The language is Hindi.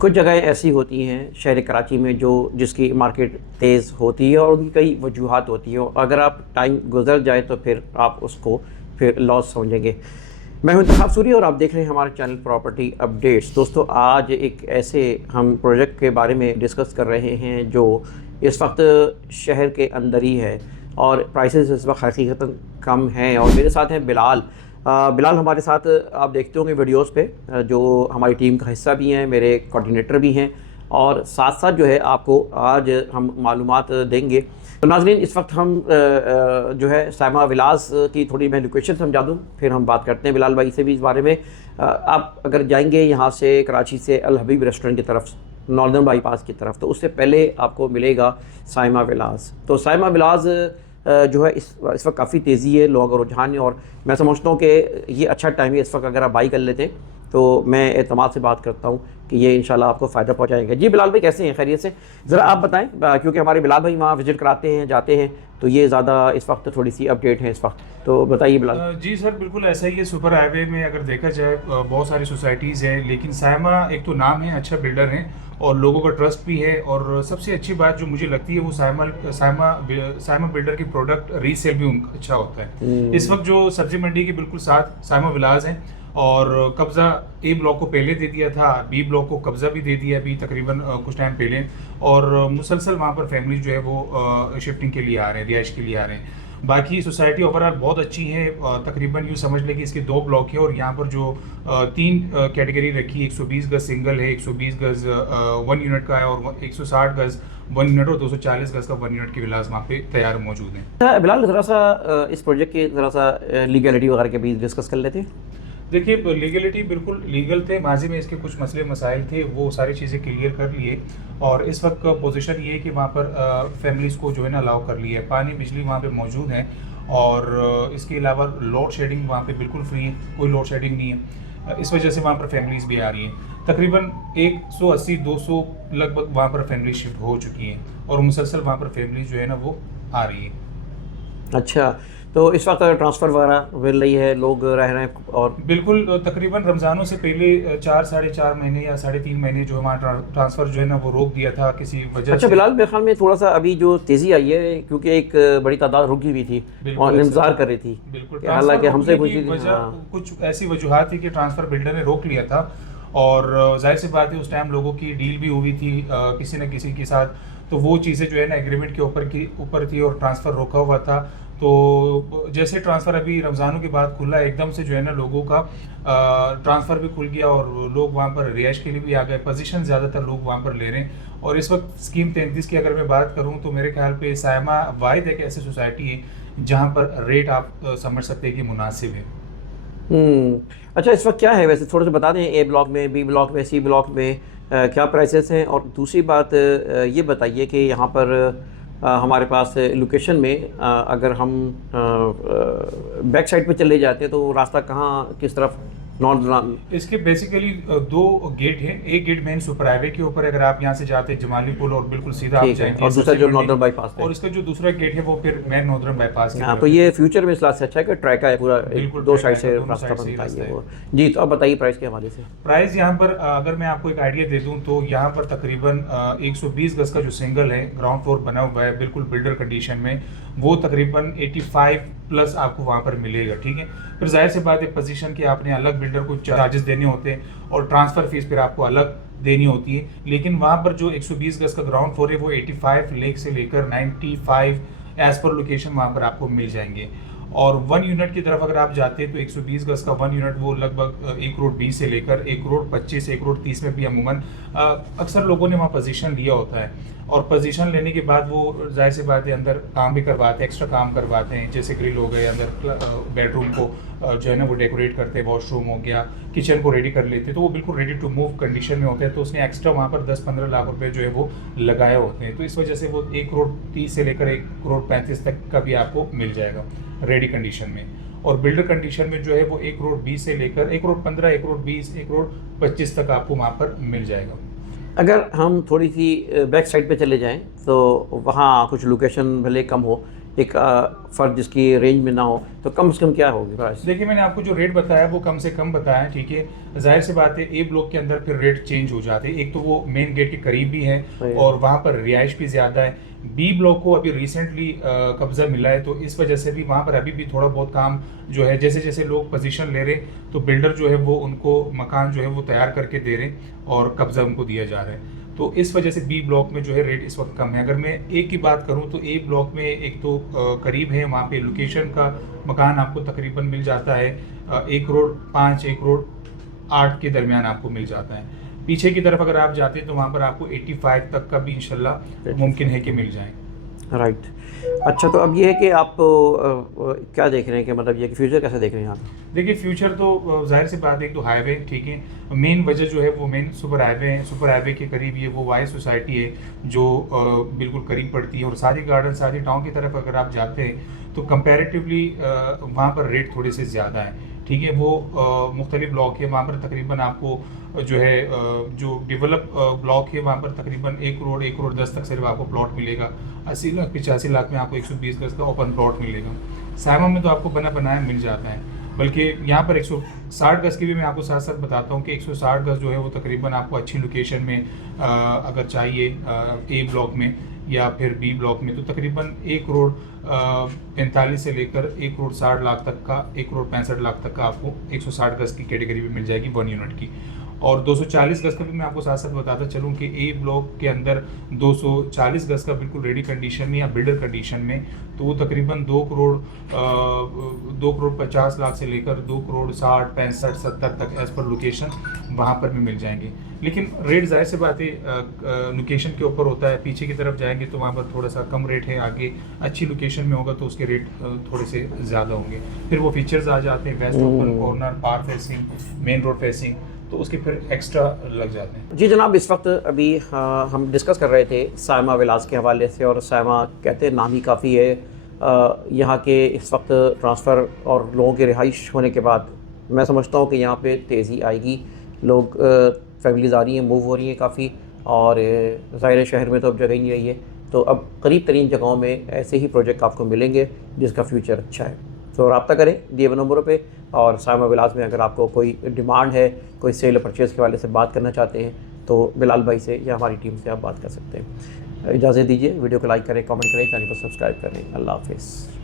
कुछ जगहें ऐसी होती हैं शहर कराची में जो जिसकी मार्केट तेज़ होती है और उनकी कई वजूहात होती हैं। अगर आप टाइम गुजर जाए तो फिर आप उसको फिर लॉस समझेंगे। मैं हूं इंतखाब सूरी और आप देख रहे हैं हमारे चैनल प्रॉपर्टी अपडेट्स। दोस्तों, आज एक ऐसे हम प्रोजेक्ट के बारे में डिस्कस कर रहे हैं जो इस वक्त शहर के अंदर ही है और प्राइसेस इस वक्त हकीकतन कम हैं। और मेरे साथ हैं बिलाल। बिलाल हमारे साथ आप देखते होंगे वीडियोस पे, जो हमारी टीम का हिस्सा भी हैं, मेरे कोऑर्डिनेटर भी हैं और साथ साथ जो है आपको आज हम मालूमात देंगे। तो नाज़रीन, इस वक्त हम जो है साइमा विलास की थोड़ी मैं लोकेशन समझा दूँ, फिर हम बात करते हैं बिलाल भाई से भी इस बारे में। आप अगर जाएंगे यहाँ से कराची से अल हबीब रेस्टोरेंट की तरफ, नॉर्दर्न बाईपास की तरफ, तो उससे पहले आपको मिलेगा साइमा विलास। तो साइमा विलास जो है इस वक्त काफ़ी तेज़ी है, लोगों का रुझान है और मैं समझता हूँ कि ये अच्छा टाइम है इस वक्त अगर आप बाई कर लेते हैं। तो मैं एतमाद से बात करता हूँ कि ये इंशाल्लाह आपको फ़ायदा पहुँचाएगा। जी बिलाल भाई, कैसे हैं? खैरियत से? ज़रा आप बताएं, क्योंकि हमारे बिलाल भाई वहाँ विज़िट कराते हैं, जाते हैं, तो ये ज़्यादा इस वक्त थोड़ी सी अपडेट है इस वक्त। तो बताइए बिलाल। जी सर, बिल्कुल ऐसा ही है। सुपर हाईवे में अगर देखा जाए बहुत सारी सोसाइटीज़ हैं, लेकिन साइमा एक तो नाम है, अच्छा बिल्डर हैं और लोगों का ट्रस्ट भी है। और सबसे अच्छी बात जो मुझे लगती है वो साइमा बिल्डर की प्रोडक्ट रीसेल भी उनका अच्छा होता है। इस वक्त जो सब्जी मंडी के बिल्कुल साथ साइमा विलास हैं और कब्ज़ा ए ब्लॉक को पहले दे दिया था, बी ब्लॉक को कब्ज़ा भी दे दिया अभी तकरीबन कुछ टाइम पहले। और मुसलसल वहाँ पर फैमिली जो है वो शिफ्टिंग के लिए आ रहे हैं, रिहाइश के लिए आ रहे हैं। बाकी सोसाइटी ओवरऑल बहुत अच्छी है। तकरीबन यूँ समझ लें कि इसके 2 ब्लॉक है और यहाँ पर जो 3 कैटेगरी रखी है, 120 गज सिंगल है, 120 गज 1 यूनिट का है और 160 गज 1 यूनिट और 240 गज का 1 यूनिट के विलास वहाँ पे तैयार मौजूद हैं। बिलाल, ज़रा सा इस प्रोजेक्ट के ज़रा सा लीगलिटी वगैरह के भी डिस्कस कर लेते हैं। देखिए, लीगलिटी बिल्कुल लीगल थे। माजी में इसके कुछ मसले मसाइल थे, वो सारी चीज़ें क्लियर कर लिए और इस वक्त का पोजीशन ये है कि वहाँ पर फैमिलीज़ को जो है ना अलाउ कर लिया है। पानी बिजली वहाँ पे मौजूद है और इसके अलावा लोड शेडिंग वहाँ पे बिल्कुल फ्री है, कोई लोड शेडिंग नहीं है। इस वजह से वहाँ पर फैमिलीज़ भी आ रही हैं। तकरीबन 180-200 लगभग वहाँ पर फैमिली शिफ्ट हो चुकी हैं और मुसलसल वहाँ पर फैमिलीज़ जो है ना वो आ रही है। अच्छा, तो इस वक्त ट्रांसफ़र वगैरह मिल रही है, लोग रह रहे हैं? और बिल्कुल तकरीबन रमज़ानों से पहले 4 साढ़े 4 महीने या साढ़े 3 महीने जो हमारा ट्रांसफ़र जो है ना वो रोक दिया था किसी वजह अच्छा से। बिलाल, मेरे ख्याल में थोड़ा सा अभी जो तेज़ी आई है, क्योंकि एक बड़ी तादाद रुकी हुई थी और इंतज़ार कर रही थी। बिल्कुल हालांकि हमसे की पूछी थी। वजह हाँ। कुछ ऐसी वजूहत थी कि ट्रांसफ़र बिल्डर ने रोक लिया था और जाहिर सी बात है उस टाइम लोगों की डील भी हुई थी किसी न किसी के साथ, तो वो चीज़ें जो है ना एग्रीमेंट के ऊपर थी और ट्रांसफ़र रोका हुआ था। तो जैसे ट्रांसफ़र अभी रमज़ानों के बाद खुला, एकदम से जो है ना लोगों का ट्रांसफ़र भी खुल गया और लोग वहाँ पर रिहाइश के लिए भी आ गए। पोजीशन ज़्यादातर लोग वहाँ पर ले रहे हैं और इस वक्त स्कीम 33 की अगर मैं बात करूँ तो मेरे ख्याल पे साइमा वाहिद एक ऐसी सोसाइटी है जहाँ पर रेट आप समझ सकते हैं कि मुनासिब है। अच्छा, इस वक्त क्या है वैसे, थोड़ा सा बता दें, ए ब्लॉक में, बी ब्लॉक में, सी ब्लॉक में क्या प्राइसेस हैं? और दूसरी बात ये बताइए कि यहाँ पर हमारे पास लोकेशन में अगर हम बैक साइड पे चले जाते हैं तो रास्ता कहाँ, किस तरफ? नॉर्थ। इसके बेसिकली 2 गेट हैं। एक गेट मेन सुपर हाईवे के ऊपर, अगर आप यहाँ से जाते हैं जमाली पुल और बिल्कुल सीधा आप जाएंगे, और दूसरा जो नॉर्दर्न बाईपास है, और इसका जो दूसरा गेट है वो फिर मेन नॉर्दर्न बाईपास की हाँ। तरफ तो है। ये फ्यूचर में इस लास्ट से अच्छा है कि ट्रैक का है पूरा, बिल्कुल दो ट्रैक साइड है, से दोनों रास्ता साइड से ही बनता रास्ता है है। वो। जी, तो अब बताइए प्राइस के हवाले से। प्राइस यहाँ पर अगर मैं आपको एक आइडिया दे दूँ तो यहाँ पर तकरीबन 120 गज का जो सिंगल है, ग्राउंड फ्लोर बना हुआ है बिल्कुल बिल्डर कंडीशन में, वो तकरीबन 85 प्लस आपको वहाँ पर मिलेगा। ठीक है, फिर जाहिर सी बात है पोजीशन की आपने अलग बिल्डर को चार्जेस देने होते हैं और ट्रांसफ़र फीस फिर आपको अलग देनी होती है। लेकिन वहाँ पर जो 120 गज का ग्राउंड फ्लोर है वो 85 लेख से लेकर 95 एज पर लोकेशन वहाँ पर आपको मिल जाएंगे। और 1 यूनिट की तरफ अगर आप जाते हैं तो 120 गज का 1 यूनिट वो लगभग 1 करोड़ 20 से लेकर 1 करोड़ 25, 1 करोड़ 30 में भी अमूमन अक्सर लोगों ने वहाँ पोजीशन लिया होता है। और पोजीशन लेने के बाद वो जाहिर सी बात है अंदर काम भी करवाते हैं, एक्स्ट्रा काम करवाते हैं, जैसे ग्रिल हो गए, अंदर बेडरूम को जो है ना वो डेकोरेट करते हैं, वॉशरूम हो गया, किचन को रेडी कर लेते हैं, तो वो बिल्कुल रेडी टू मूव कंडीशन में होते हैं। तो उसने एक्स्ट्रा वहाँ पर 10-15 लाख रुपए जो है वो लगाए होते हैं। तो इस वजह से वो 1 करोड़ 30 से लेकर 1 करोड़ 35 तक का भी आपको मिल जाएगा रेडी कंडीशन में। और बिल्डर कंडीशन में जो है वो 1 करोड़ 20 से लेकर 1 करोड़ 15, 1 करोड़ 20, 1 करोड़ 25 तक आपको वहाँ पर मिल जाएगा। अगर हम थोड़ी सी बैक साइड पे चले जाएं तो वहाँ कुछ लोकेशन भले कम हो, एक फ़र्द जिसकी रेंज में ना हो, तो कम से कम क्या होगी प्राइस? देखिए, मैंने आपको जो रेट बताया वो कम से कम बताया, ठीक है। जाहिर सी बात है, ए ब्लॉक के अंदर फिर रेट चेंज हो जाते हैं। एक तो वो मेन गेट के करीब भी है सही है। और वहाँ पर रिहाइश भी ज़्यादा है। बी ब्लॉक को अभी रिसेंटली कब्जा मिला है, तो इस वजह से भी वहाँ पर अभी भी थोड़ा बहुत काम जो है, जैसे जैसे लोग पोजीशन ले रहे, तो बिल्डर जो है वो उनको मकान जो है वो तैयार करके दे रहे और कब्जा उनको दिया जा रहा है। तो इस वजह से बी ब्लॉक में जो है रेट इस वक्त कम है। अगर मैं ए की बात करूं तो ए ब्लॉक में एक तो करीब है, वहाँ पे लोकेशन का मकान आपको तकरीबन मिल जाता है 1 करोड़ 5, 1 करोड़ 8 के दरमियान आपको मिल जाता है। पीछे की तरफ अगर आप जाते हैं तो वहाँ पर आपको 85 तक का भी इंशाल्लाह मुमकिन है कि मिल जाए। राइट। अच्छा, तो अब ये है कि आप क्या देख रहे हैं कि मतलब ये कि फ्यूचर कैसे देख रहे हैं आप? देखिए, फ्यूचर तो जाहिर सी बात है, एक तो हाईवे, ठीक है। मेन वजह जो है वो मेन सुपर हाईवे है। सुपर हाईवे के करीब ये वो वाई सोसाइटी है जो बिल्कुल करीब पड़ती है, और सारी गार्डन सारी टाउन की तरफ अगर आप जाते हैं तो कंपैरेटिवली वहाँ पर रेट थोड़े से ज़्यादा है, ठीक है। वो मुख्तलिफ ब्लॉक है, वहाँ पर तकरीबन आपको जो है जो डेवलप ब्लॉक है वहाँ पर तकरीबन 1 करोड़ 10 तक सिर्फ आपको प्लॉट मिलेगा। 80 लाख 85 लाख में आपको 120 गज का ओपन प्लॉट मिलेगा। साइमा में तो आपको बना बनाया मिल जाता है, बल्कि यहाँ पर 160 गज की भी मैं आपको साथ साथ बताता हूँ कि 160 गज जो है वो तकरीबन आपको अच्छी लोकेशन में अगर चाहिए ए ब्लॉक में या फिर बी ब्लॉक में, तो तकरीबन 1 करोड़ 45 से लेकर 1 करोड़ 60 लाख तक का, 1 करोड़ 65 लाख तक का आपको 160 गज की कैटेगरी में मिल जाएगी 1 यूनिट की। और 240 गज का भी मैं आपको साथ साथ बताता चलूँ कि ए ब्लॉक के अंदर 240 गज का बिल्कुल रेडी कंडीशन में या बिल्डर कंडीशन में, तो वो तकरीबन 2 करोड़ 50 लाख से लेकर 2 करोड़ 60 65 70 तक एज पर लोकेशन वहाँ पर भी मिल जाएंगे। लेकिन रेट जाहिर से बात है लोकेशन के ऊपर होता है। पीछे की तरफ जाएंगे तो वहाँ पर थोड़ा सा कम रेट है, आगे अच्छी लोकेशन में होगा तो उसके रेट थोड़े से ज़्यादा होंगे। फिर वो फीचर्स आ जाते हैं, वेस्ट ओपन कॉर्नर, पार फेसिंग, मेन रोड फेसिंग, तो उसके फिर एक्स्ट्रा लग जाते हैं। जी जनाब, इस वक्त अभी हम डिस्कस कर रहे थे साइमा विलास के हवाले से, और साइमा कहते हैं नाम ही काफ़ी है। यहाँ के इस वक्त ट्रांसफ़र और लोगों की रिहाइश होने के बाद मैं समझता हूँ कि यहाँ पे तेज़ी आएगी। लोग फैमिलीज़ आ रही हैं, मूव हो रही हैं काफ़ी, और ज़ाहिर शहर में तो अब जगह ही नहीं रही है। तो अब करीब तरीन जगहों में ऐसे ही प्रोजेक्ट आपको मिलेंगे जिसका फ्यूचर अच्छा है। तो रब्ता करें दिए हुए नंबरों पे। और साइमा विलास में अगर आपको कोई डिमांड है, कोई सेल परचेज़ के वाले से बात करना चाहते हैं, तो बिलाल भाई से या हमारी टीम से आप बात कर सकते हैं। इजाज़त दीजिए, वीडियो को लाइक करें, कमेंट करें, चैनल को सब्सक्राइब करें। अल्लाह हाफ़िज़।